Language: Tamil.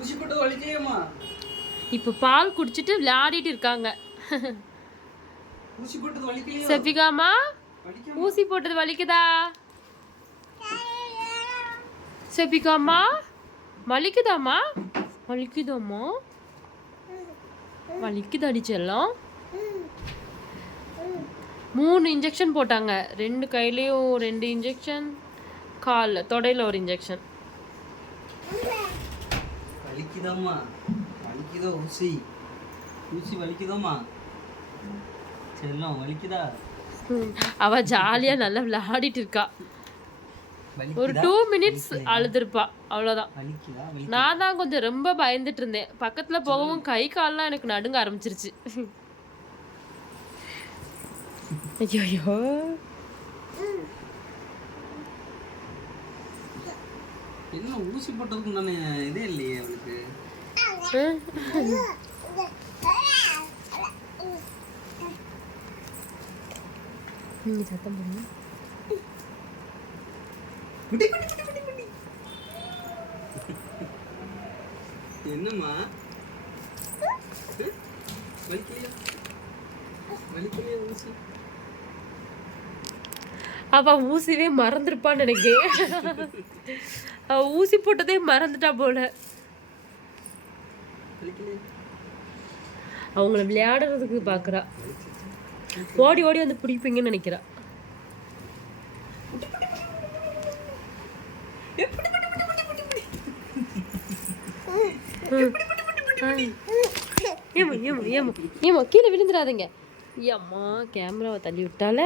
ஊசி போட்டு வலிக்கலையாம்மா? இப்போ பால் குடிச்சிட்டு விளையாடிட்டு இருக்காங்க. ஊசி போட்டது வலிக்கலையா? செஃபிகாமா ஊசி போட்டது வலிக்குதா? செஃபிகாமா வலிக்குதாம்மா? வலிக்குதாம்மா? வலிக்குதாடி செல்லம்? 3 இன்ஜெக்ஷன் போட்டாங்க. 2 கையிலையும் 2 இன்ஜெக்ஷன், காலில் தொடையில் ஒரு இன்ஜெக்ஷன். வலிக்குதாம்மா? வலிக்குதோ ஊசி? ஊசி வலிக்குதாம்மா? செல்லம் வலிக்குதா? அவ ஜாலியாக நல்லா விளையாடிட்டு இருக்கா. ஒரு 2 மினிட்ஸ் அழுதுருப்பா, அவ்வளோதான். நான் தான் கொஞ்சம் ரொம்ப பயந்துட்டு இருந்தேன். பக்கத்தில் போகவும் கை கால்லாம் எனக்கு நடுங்க ஆரம்பிச்சிருச்சு. ஐயோ என்ன ஊசி போட்டதுக்கு நானே இதே இல்லையே அவளுக்கு. நீங்க சத்தம் போடுங்க. என்னம்மா வலிக்கலையா? வலிக்கலையா ஊசி? அவ ஊசிவே மறந்துருப்பான்னு நினைக்கிறேன். அவ ஊசி போட்டதே மறந்துட்டா போல. அவங்கள விளையாடுறதுக்கு பாக்குறா. ஓடி ஓடி வந்து பிடிப்பீங்கன்னு நினைக்கிறா. ஏமா ஏமா ஏமா ஏமா கீழே விழுந்துடாதீங்க. அம்மா கேமராவை தள்ளி விட்டால.